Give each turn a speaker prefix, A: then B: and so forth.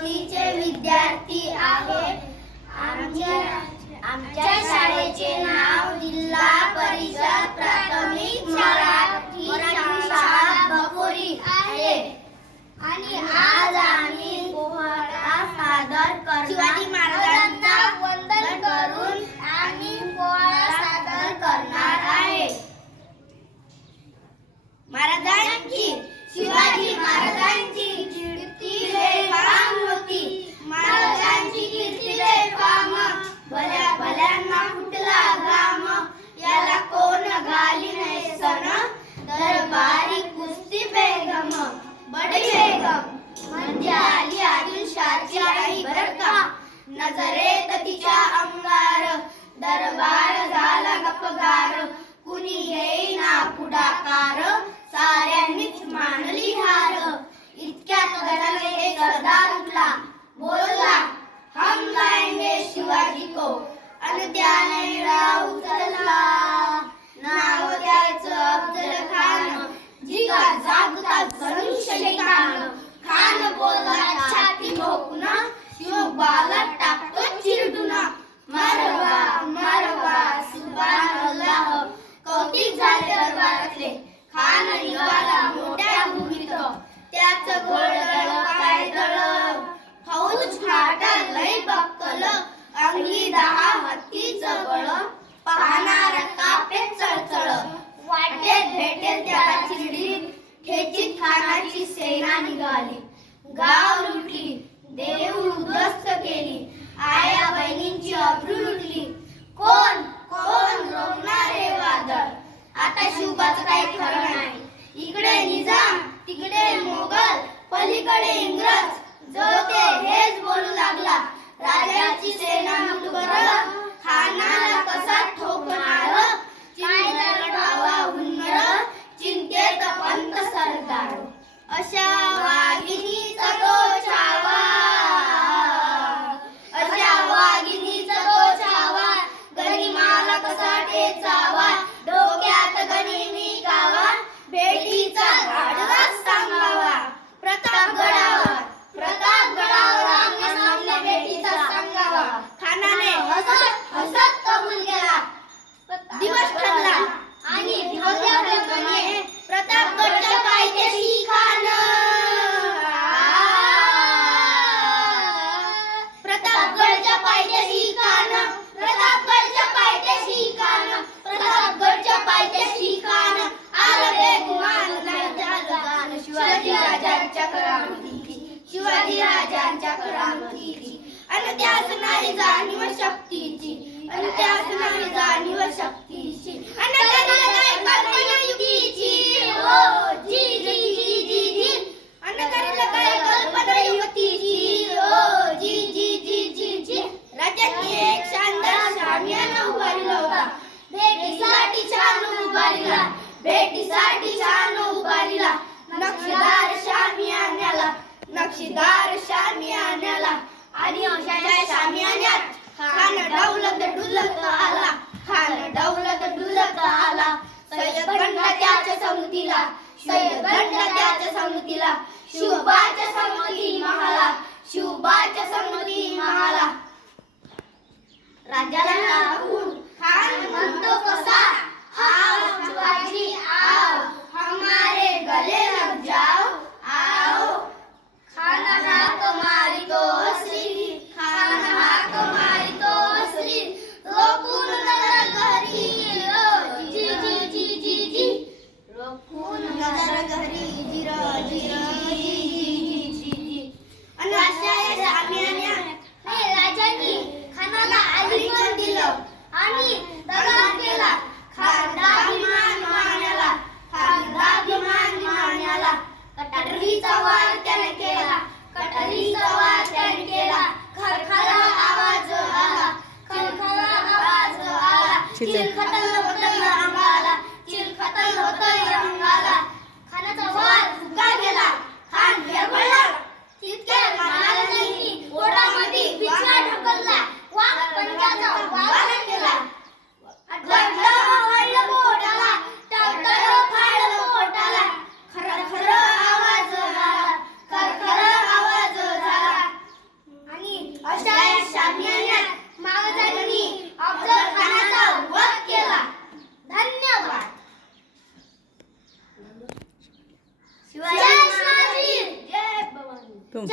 A: चौथीचे विद्यार्थी आहे आमच्या आमच्या शाळेचे नाव जिल्हा परिषद प्राथमिक मराठी शाळा बपोरी आहे. आणि म्हणजे आली आदिलशाची आई बरं का नजरेत तिच्या अंगार दरबार झाला गपगार कुणी येईना पुढाकार साऱ्यांनीच मानली हार इतक्यात गणाने एक सरदार उठला बोलला हम जाएंगे शिवाजी को आणि त्याने विडा उचलला नाव त्याचं अफजल खान जिगा जागता जणू शैतान कौतिक झाले दरबारातले. खान निघाला मोठ्या भूमीत त्याच गोळदळ काय दळ फौज फाटा लय बक्कल. अंगी दहा हत्तीचं बळ. पाहणार कापे चळचळ. वाटेत भेटेल त्याला चिडी ठेचीत खानाची सेना निघाली. गाव लुटली. देव उद्ध्वस्त केली. आया बहिणींची अब्रू लुटली. कोण? कोण? रोखणारे वादळ. आता शिवबाचं काही खरं नाही. इकडे निजाम तिकडे मोगल पलीकडे इंग्रज. जो ते हेच बोलू लागला. राजाची सेना मुठभर Baba. राजांच्या करामतीची शिवाजी राजांच्या करामतीची आणि त्या असणारी जाणीव शक्तीची. आणि त्या असणारी जाणीव शक्ती. समृद्धीला शयदंड त्याच्या शुभाच्या शिवबाच्या महाला शुभाच्या समृद्धी महाला. 对